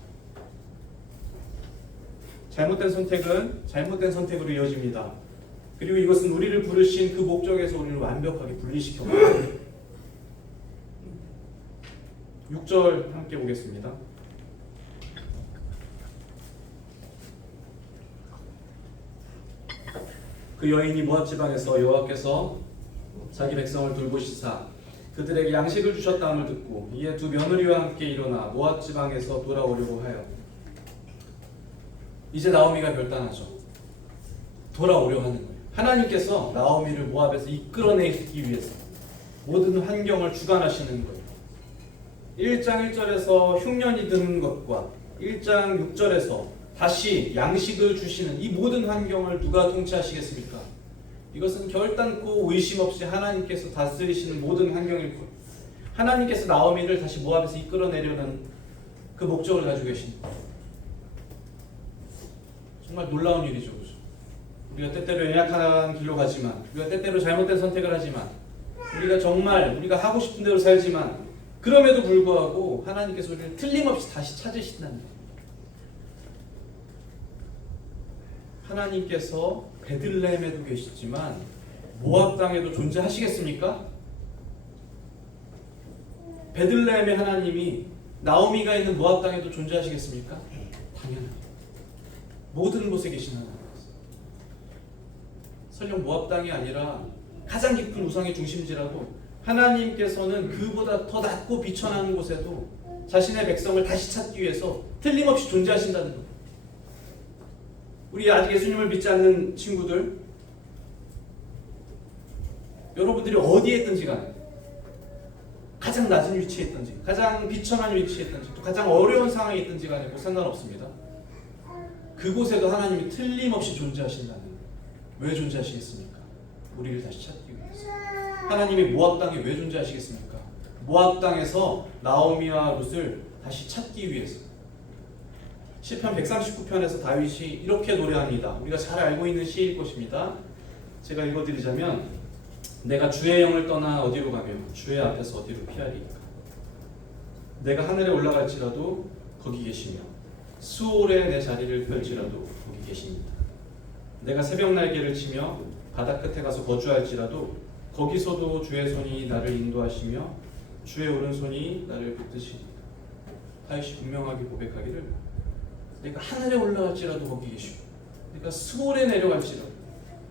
잘못된 선택은 잘못된 선택으로 이어집니다. 그리고 이것은 우리를 부르신 그 목적에서 우리를 완벽하게 분리시켜버려요. 6절 함께 보겠습니다. 그 여인이 모압 지방에서 여호와께서 자기 백성을 돌보시사 그들에게 양식을 주셨다함을 듣고 이에 두 며느리와 함께 일어나 모압 지방에서 돌아오려고 하여. 이제 나오미가 결단하죠. 돌아오려고 하는 거예요. 하나님께서 나오미를 모압에서 이끌어내기 위해서 모든 환경을 주관하시는 거예요. 1장 1절에서 흉년이 드는 것과 1장 6절에서 다시 양식을 주시는 이 모든 환경을 누가 통치하시겠습니까? 이것은 결단코 의심 없이 하나님께서 다스리시는 모든 환경일 거예요. 하나님께서 나오미를 다시 모압에서 이끌어내려는 그 목적을 가지고 계십니다. 정말 놀라운 일이죠. 그렇죠? 우리가 때때로 연약한 길로 가지만 우리가 때때로 잘못된 선택을 하지만 우리가 하고 싶은 대로 살지만 그럼에도 불구하고 하나님께서 우리를 틀림없이 다시 찾으신다는 거예요. 하나님께서 베들레헴에도 계시지만 모압 땅에도 존재하시겠습니까? 베들레헴의 하나님이 나오미가 있는 모압 땅에도 존재하시겠습니까? 당연합니다. 모든 곳에 계신 하나님이세요. 설령 모압 땅이 아니라 가장 깊은 우상의 중심지라도 하나님께서는 그보다 더 낮고 비천한 곳에도 자신의 백성을 다시 찾기 위해서 틀림없이 존재하신다는 것. 우리 아직 예수님을 믿지 않는 친구들, 여러분들이 어디에 있든지 간에 가장 낮은 위치에 있든지 가장 비천한 위치에 있든지 또 가장 어려운 상황에 있든지 간에 뭐 상관없습니다. 그곳에도 하나님이 틀림없이 존재하신다는 거예요. 왜 존재하시겠습니까? 우리를 다시 찾기 위해서. 하나님이 모압 땅에 왜 존재하시겠습니까? 모압 땅에서 나오미와 룻을 다시 찾기 위해서. 시편 139편에서 다윗이 이렇게 노래합니다. 우리가 잘 알고 있는 시일 것입니다. 제가 읽어드리자면 내가 주의 영을 떠나 어디로 가며 주의 앞에서 어디로 피하리까. 내가 하늘에 올라갈지라도 거기 계시며 수월에 내 자리를 펼지라도 거기 계십니다. 내가 새벽 날개를 치며 바다 끝에 가서 거주할지라도 거기서도 주의 손이 나를 인도하시며 주의 오른손이 나를 붙드시리이다. 다윗이 분명하게 고백하기를 내가 하늘에 올라갈지라도 거기 계시고 내가 스올에 내려갈지라도,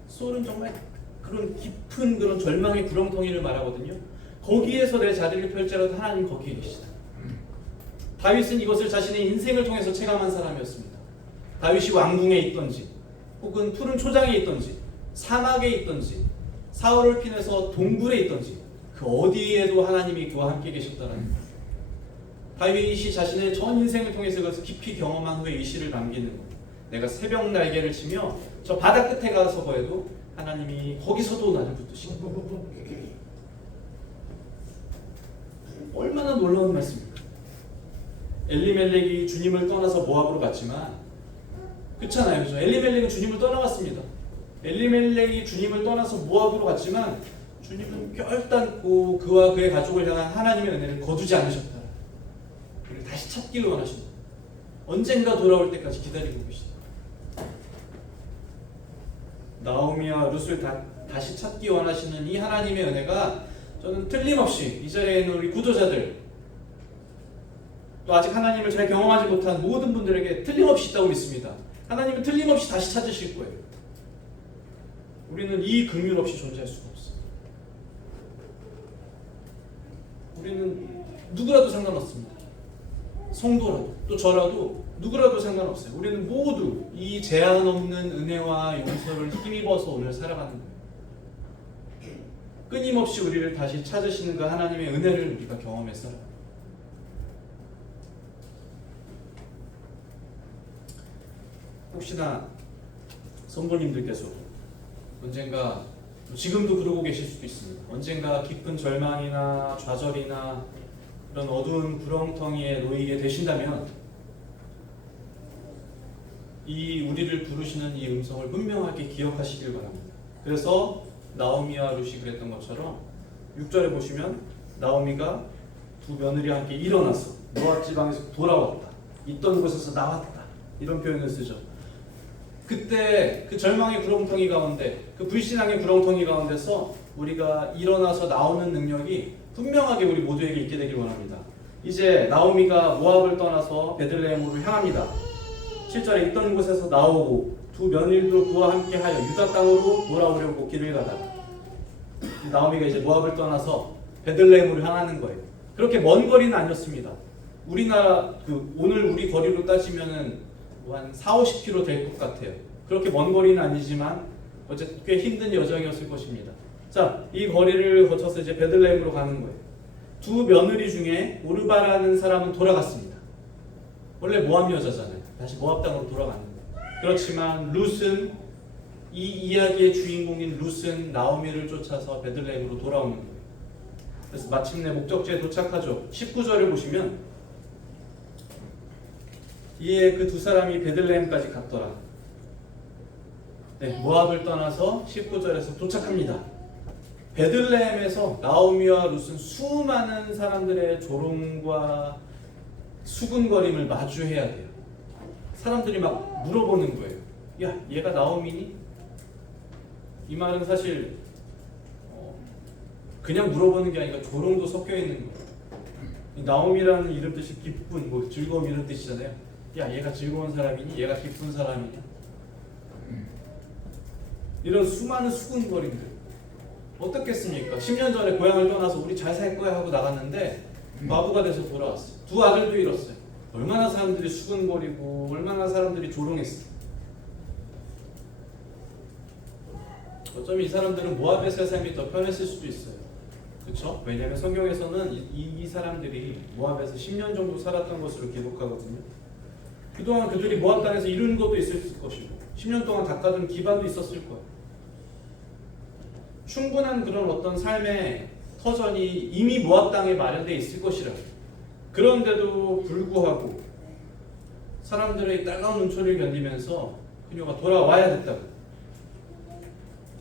스올은 정말 그런 깊은 그런 절망의 구렁텅이를 말하거든요. 거기에서 내 자리를 펼지라도 하나님 거기에 계시다. 다윗은 이것을 자신의 인생을 통해서 체감한 사람이었습니다. 다윗이 왕궁에 있던지 혹은 푸른 초장에 있던지 사막에 있던지 사울을 피해서 동굴에 있던지 그 어디에도 하나님이 그와 함께 계셨다는 것. 다윗이 자신의 전 인생을 통해서 그것을 깊이 경험한 후에 이 시를 남기는 것. 내가 새벽 날개를 치며 저 바다 끝에 가서 거해도 하나님이 거기서도 나를 붙드시고. 얼마나 놀라운 말씀입니까? 엘리멜렉이 주님을 떠나서 모압으로 갔지만 그렇잖아요, 그죠? 엘리멜렉은 주님을 떠나갔습니다. 엘리멜렉이 주님을 떠나서 모압으로 갔지만 주님은 결단코 그와 그의 가족을 향한 하나님의 은혜를 거두지 않으셨다. 그를 다시 찾기를 원하신다. 언젠가 돌아올 때까지 기다리고 계시다. 나오미와 룻을 다시 찾기 원하시는 이 하나님의 은혜가 저는 틀림없이 이 자리에 있는 우리 구조자들, 또 아직 하나님을 잘 경험하지 못한 모든 분들에게 틀림없이 있다고 믿습니다. 하나님은 틀림없이 다시 찾으실 거예요. 우리는 이 긍휼 없이 존재할 수가 없어요. 우리는 누구라도 상관없습니다. 성도라도 또 저라도 누구라도 상관없어요. 우리는 모두 이 제한 없는 은혜와 용서를 힘입어서 오늘 살아가는 거예요. 끊임없이 우리를 다시 찾으시는 그 하나님의 은혜를 우리가 경험해서 혹시나 성도님들께서 언젠가, 지금도 그러고 계실 수도 있습니다. 언젠가 깊은 절망이나 좌절이나 그런 어두운 구렁텅이에 놓이게 되신다면 이 우리를 부르시는 이 음성을 분명하게 기억하시길 바랍니다. 그래서 나오미와 룻이 그랬던 것처럼 6절에 보시면 나오미가 두 며느리와 함께 일어나서 모압 지방에서 돌아왔다. 있던 곳에서 나왔다. 이런 표현을 쓰죠. 그때 그 절망의 구렁텅이 가운데, 그 불신앙의 구렁텅이 가운데서 우리가 일어나서 나오는 능력이 분명하게 우리 모두에게 있게 되길 원합니다. 이제 나오미가 모압을 떠나서 베들레헴으로 향합니다. 7절에 있던 곳에서 나오고 두 며느리도 그와 함께하여 유다 땅으로 돌아오려고 길을 가다가, 나오미가 이제 모압을 떠나서 베들레헴으로 향하는 거예요. 그렇게 먼 거리는 아니었습니다. 우리나라 오늘 우리 거리로 따지면은 한 40-50km 될 것 같아요. 그렇게 먼 거리는 아니지만 어쨌든 꽤 힘든 여정이었을 것입니다. 자, 이 거리를 거쳐서 이제 베들레헴으로 가는 거예요. 두 며느리 중에 오르바라는 사람은 돌아갔습니다. 원래 모압 여자잖아요. 다시 모압 땅으로 돌아가는 거예요. 그렇지만 룻은, 이 이야기의 주인공인 룻은 나오미를 쫓아서 베들레헴으로 돌아오는 거예요. 그래서 마침내 목적지에 도착하죠. 19절을 보시면 이에 그 두 사람이 베들레헴까지 갔더라. 네, 모압을 떠나서 19절에서 도착합니다. 베들레헴에서 나오미와 룻은 수많은 사람들의 조롱과 수군거림을 마주해야 돼요. 사람들이 막 물어보는 거예요. 야, 얘가 나오미니? 이 말은 사실 그냥 물어보는 게 아니라 조롱도 섞여 있는 거예요. 나오미라는 이름 뜻이 기쁜, 즐거움 이런 뜻이잖아요. 야, 얘가 즐거운 사람이니? 얘가 기쁜 사람이냐? 이런 수많은 수군거림들 어떻겠습니까? 10년 전에 고향을 떠나서 우리 잘 살 거야 하고 나갔는데 과부가 돼서 돌아왔어요. 두 아들도 잃었어요. 얼마나 사람들이 수군거리고 얼마나 사람들이 조롱했어요. 어쩌면 이 사람들은 모압에서의 삶이 더 편했을 수도 있어요. 그렇죠? 왜냐하면 성경에서는 이 사람들이 모압에서 10년 정도 살았던 것으로 기록하거든요. 그동안 그들이 모압 땅에서 이룬 것도 있을 것이고 10년 동안 닦아둔 기반도 있었을 거예요. 충분한 그런 어떤 삶의 터전이 이미 모압 땅에 마련되어 있을 것이라. 그런데도 불구하고 사람들의 따가운 눈초리를 견디면서 그녀가 돌아와야 됐다고.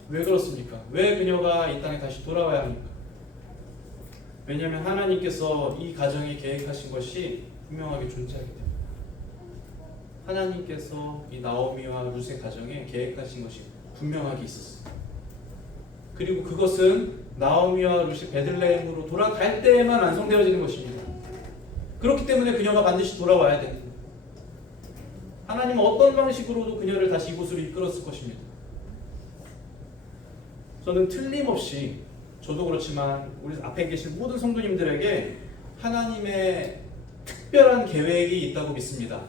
왜 그렇습니까? 왜 그녀가 이 땅에 다시 돌아와야 합니까? 왜냐하면 하나님께서 이 가정에 계획하신 것이 분명하게 존재하기 때문에. 하나님께서 이 나오미와 룻의 가정에 계획하신 것이 분명하게 있었어요. 그리고 그것은 나오미와 룻이 베들레헴으로 돌아갈 때에만 완성되어지는 것입니다. 그렇기 때문에 그녀가 반드시 돌아와야 됩니다. 하나님은 어떤 방식으로도 그녀를 다시 이곳으로 이끌었을 것입니다. 저는 틀림없이, 저도 그렇지만 우리 앞에 계신 모든 성도님들에게 하나님의 특별한 계획이 있다고 믿습니다.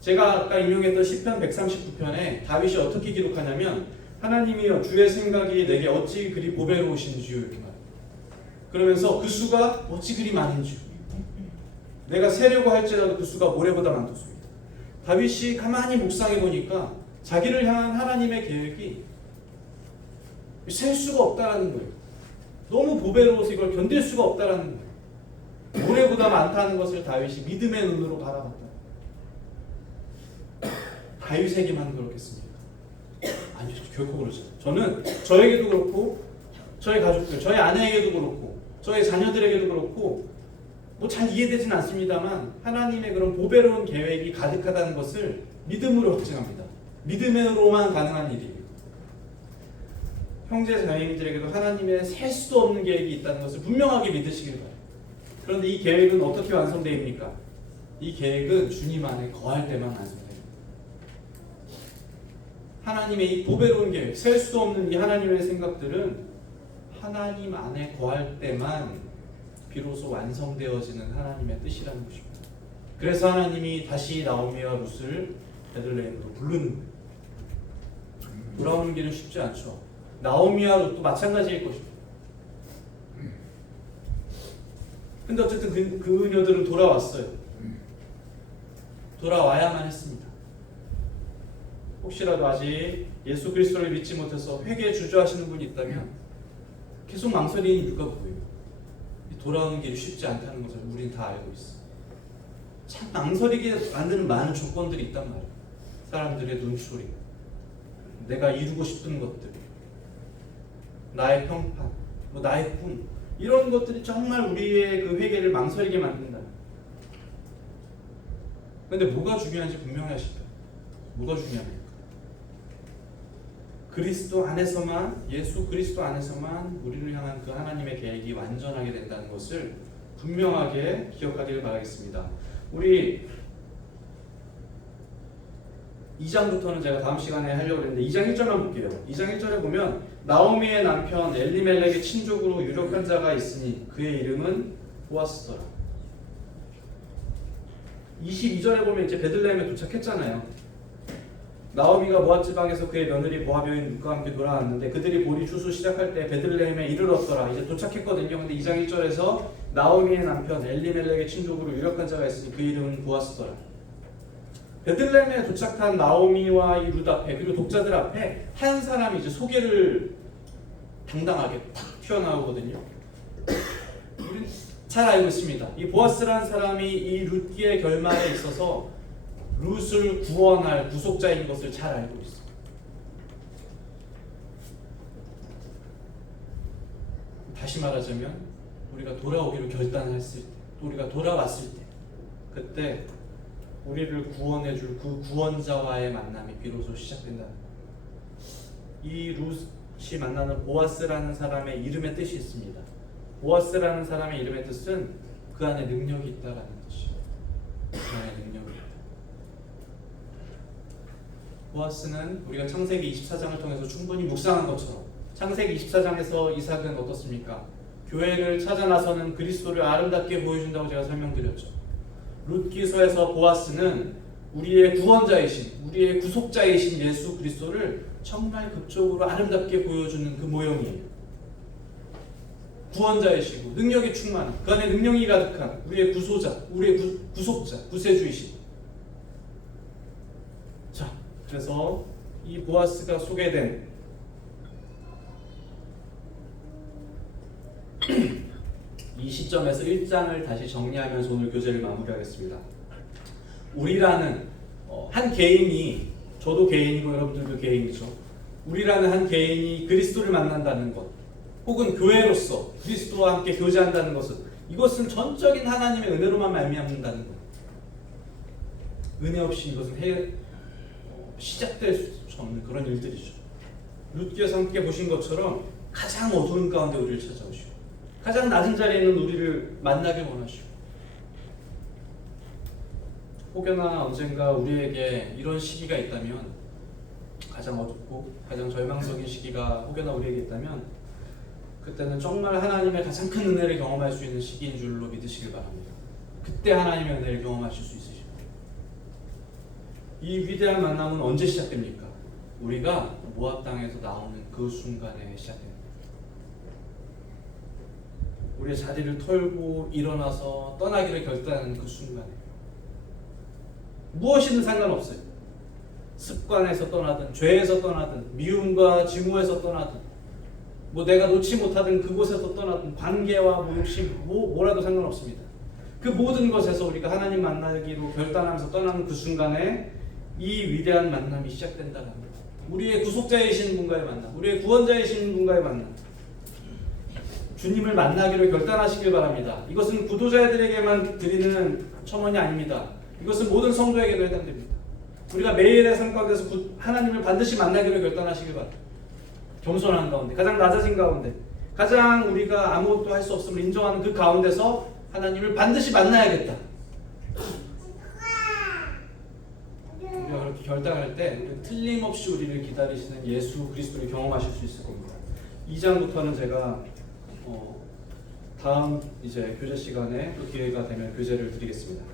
제가 아까 인용했던 시편 139편에 다윗이 어떻게 기록하냐면, 하나님이여 주의 생각이 내게 어찌 그리 보배로우신지요, 이렇게 말해요. 그러면서 그 수가 어찌 그리 많은지요. 내가 세려고 할지라도 그 수가 모래보다 많도소이다. 다윗이 가만히 묵상해 보니까 자기를 향한 하나님의 계획이 셀 수가 없다라는 거예요. 너무 보배로워서 이걸 견딜 수가 없다라는 거예요. 모래보다 많다는 것을 다윗이 믿음의 눈으로 바라봤다. 다윗에게만 그렇겠습니까? 아니요, 결코 그렇지 않아요. 저는 저에게도 그렇고, 저의 가족들, 저의 아내에게도 그렇고, 저의 자녀들에게도 그렇고, 뭐 잘 이해되진 않습니다만 하나님의 그런 보배로운 계획이 가득하다는 것을 믿음으로 확증합니다. 믿음으로만 가능한 일이에요. 형제 자매님들에게도 하나님의 셀 수도 없는 계획이 있다는 것을 분명하게 믿으시길 바라요. 그런데 이 계획은 어떻게 완성됩니까? 이 계획은 주님 안에 거할 때만 완성됩니다. 하나님의 이 보배로운 계획, 셀 수도 없는 이 하나님의 생각들은 하나님 안에 거할 때만 비로소 완성되어지는 하나님의 뜻이라는 것입니다. 그래서 하나님이 다시 나오미와 룻을 베들레헴으로 부르는 거예요. 돌아오는 길은 쉽지 않죠. 나오미와 룻도 마찬가지일 것입니다. 근데 어쨌든 그녀들은 돌아왔어요. 돌아와야만 했습니다. 혹시라도 아직 예수 그리스도를 믿지 못해서 회개에 주저하시는 분이 있다면 계속 망설이는 이유가 뭐예요? 돌아오는 길이 쉽지 않다는 것을 우리는 다 알고 있어. 참 망설이게 만드는 많은 조건들이 있단 말이야. 사람들의 눈초리, 내가 이루고 싶은 것들, 나의 평판, 뭐 나의 꿈, 이런 것들이 정말 우리의 그 회개를 망설이게 만든다. 근데 뭐가 중요한지 분명히 하실까요? 뭐가 중요합니까? 그리스도 안에서만, 예수 그리스도 안에서만 우리를 향한 그 하나님의 계획이 완전하게 된다는 것을 분명하게 기억하기를 바라겠습니다. 우리 2장부터는 제가 다음 시간에 하려고 했는데 2장 1절만 볼게요. 2장 1절에 보면 나오미의 남편 엘리멜렉의 친족으로 유력한 자가 있으니 그의 이름은 보아스더라. 22절에 보면 이제 베들레헴에 도착했잖아요. 나오미가 모압 지방에서 그의 며느리 모압 여인 룻과 함께 돌아왔는데 그들이 보리 추수 시작할 때 베들레헴에 이르렀더라. 이제 도착했거든요. 근데 2장 1절에서 나오미의 남편 엘리멜렉의 친족으로 유력한 자가 있으니 그 이름은 보아스더라. 베들레헴에 도착한 나오미와 이 룻 앞에, 그리고 독자들 앞에 한 사람이 이제 소개를 당당하게 탁 튀어나오거든요. 우리는 잘 알고 있습니다. 이 보아스라는 사람이 이 룻기의 결말에 있어서 룻을 구원할 구속자인 것을 잘 알고 있습니다. 다시 말하자면 우리가 돌아오기로 결단했을 때, 우리가 돌아왔을 때, 그때 우리를 구원해줄 그 구원자와의 만남이 비로소 시작된다는 거예요. 이 룻이 만나는 보아스라는 사람의 이름의 뜻이 있습니다. 보아스라는 사람의 이름의 뜻은 그 안에 능력이 있다라는 뜻이에요. 그 안에 능력이 있다. 보아스는 우리가 창세기 24장을 통해서 충분히 묵상한 것처럼 창세기 24장에서 이삭은 어떻습니까? 교회를 찾아 나서는 그리스도를 아름답게 보여준다고 제가 설명드렸죠. 룻기서에서 보아스는 우리의 구원자이신, 우리의 구속자이신 예수 그리스도를 정말 극적으로 아름답게 보여주는 그 모형이에요. 구원자이시고 능력이 충만한, 그 안에 능력이 가득한 우리의 구소자, 우리의 구속자, 구세주이신. 자, 그래서 이 보아스가 소개된 이 시점에서 1장을 다시 정리하면서 오늘 교재를 마무리하겠습니다. 우리라는 한 개인이, 저도 개인이고 여러분들도 개인이죠. 우리라는 한 개인이 그리스도를 만난다는 것, 혹은 교회로서 그리스도와 함께 교제한다는 것은, 이것은 전적인 하나님의 은혜로만 말미암는다는 것. 은혜 없이 이것은 시작될 수 없는 그런 일들이죠. 룻기에서 함께 보신 것처럼 가장 어두운 가운데 우리를 찾아오시고 가장 낮은 자리에 있는 우리를 만나길 원하시고 혹여나 언젠가 우리에게 이런 시기가 있다면 가장 어둡고 가장 절망적인 시기가 혹여나 우리에게 있다면 그때는 정말 하나님의 가장 큰 은혜를 경험할 수 있는 시기인 줄로 믿으시길 바랍니다. 그때 하나님의 은혜를 경험하실 수 있으십니다. 이 위대한 만남은 언제 시작됩니까? 우리가 모압 땅에서 나오는 그 순간에 시작됩니다. 우리의 자리를 털고 일어나서 떠나기를 결단하는 그 순간에 무엇이든 상관없어요. 습관에서 떠나든 죄에서 떠나든 미움과 증오에서 떠나든 뭐 내가 놓지 못하던 그곳에서 떠나든 관계와 뭐 욕심 뭐라도 상관없습니다. 그 모든 것에서 우리가 하나님 만나기로 결단하면서 떠나는 그 순간에 이 위대한 만남이 시작된다는 겁니다. 우리의 구속자이신 분과의 만남, 우리의 구원자이신 분과의 만남, 주님을 만나기로 결단하시길 바랍니다. 이것은 구도자들에게만 드리는 첨언이 아닙니다. 이것은 모든 성도에게도 해당됩니다. 우리가 매일의 삶 가운데서 하나님을 반드시 만나기로 결단하시길 바랍니다. 겸손한 가운데, 가장 낮아진 가운데, 가장 우리가 아무것도 할 수 없음을 인정하는 그 가운데서 하나님을 반드시 만나야겠다. 우리가 그렇게 결단할 때 우리는 틀림없이 우리를 기다리시는 예수 그리스도를 경험하실 수 있을 겁니다. 2장부터는 제가 다음 이제 교제 시간에 또 기회가 되면 교제를 드리겠습니다.